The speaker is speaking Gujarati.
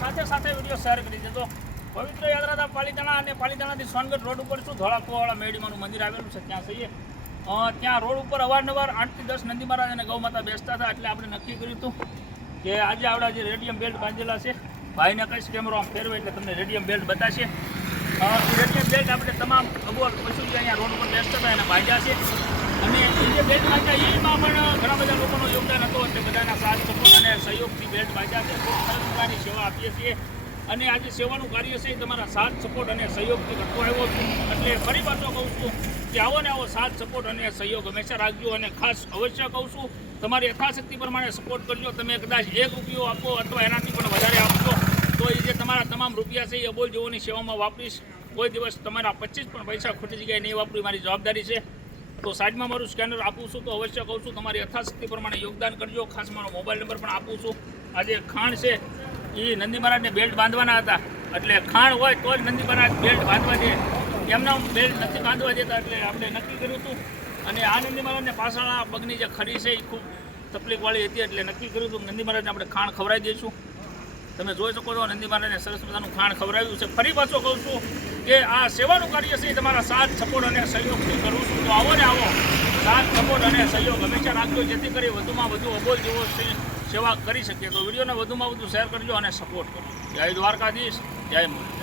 સાથે સાથે વીડિયો શેર કરી દેજો પવિત્ર યાત્રાદા પાલીતાણા અને પાલીતાણાથી સોનગઢ રોડ ઉપર શું ધોળાકુવાવાળા મેડીમાનું મંદિર આવેલું છે ત્યાં જઈએ ત્યાં રોડ ઉપર અવારનવાર આઠથી દસ નંદી મહારાજ અને ગૌમાતા બેસતા હતા એટલે આપણે નક્કી કર્યું હતું કે આજે આવડા જે રેડિયમ બેલ્ટ બાંધેલા છે ભાઈને કહીશ કેમેરો આમ ફેરવે એટલે તમને રેડિયમ બેલ્ટ બતાવશે રેડિયમ બેલ્ટ આપણે તમામ અગવડ એને બાંધ્યા છે. અને જે બેલ્ટ બાંધ્યા એમાં પણ ઘણા બધા લોકોનો યોગદાન હતો એટલે બધાના સાથ સપોર્ટ અને સહયોગથી બેલ્ટ બાંધ્યા છે. ખૂબ સરસ પ્રકારની સેવા આપીએ છીએ. અને આજે સેવાનું કાર્ય છે તમારા સાથ સપોર્ટ અને સહયોગથી કરતો આવ્યો છું. એટલે ફરી પાછો કહું છું કે આવો ને આવો સાથ, સપોર્ટ અને સહયોગ હંમેશા રાખજો અને ખાસ અવશ્ય કહું છું, તમારી યથાશક્તિ પ્રમાણે સપોર્ટ કરજો. તમે કદાચ એક રૂપિયો આપો અથવા એનાથી પણ વધારે આપશો, તો એ જે તમારા તમામ રૂપિયા છે, એ અબોલ જેઓની સેવામાં વાપરીશ. કોઈ દિવસ તમારા પચીસ પણ પૈસા ખોટી જગ્યાએ નહીં વાપરી, મારી જવાબદારી છે. તો સાઈડમાં મારું સ્કેનર આપું છું તો અવશ્ય કહું છું, તમારી યથાશક્તિ પ્રમાણે યોગદાન કરજો. ખાસ મારો મોબાઈલ નંબર પણ આપું છું. આજે ખાણ છે એ નંદી મહારાજને બેલ્ટ બાંધવાના હતા. એટલે ખાણ હોય તો જ નંદી મહારાજ બેલ્ટ બાંધવા દે. એમના બેલ્ટ નથી બાંધવા દેતા, એટલે આપણે નક્કી કર્યું હતું. અને આ નંદી મહારાજને પાછળના પગની જે ખરી છે એ ખૂબ તકલીફવાળી હતી, એટલે નક્કી કર્યું હતું નંદી મહારાજને આપણે ખાણ ખવડાવી દઈશું. તમે જોઈ શકો છો, નંદી મહારાજને સરસ મજાનું ખાણ ખવડાવ્યું છે. ફરી પાછો કહું છું કે આ સેવાનું કાર્ય છે તમારા સાથ, સપોર્ટ અને સહયોગથી કરું છું. તો આવો ને આવો. સાથ, સપોર્ટ અને સહયોગ હંમેશા રાખજો, જેથી કરી વધુમાં વધુ અબોલ જેવો સેવા કરી શકીએ. તો વિડીયોને વધુમાં વધુ શેર કરજો અને સપોર્ટ કરજો જય દ્વારકાધીશ, જય મુરલી.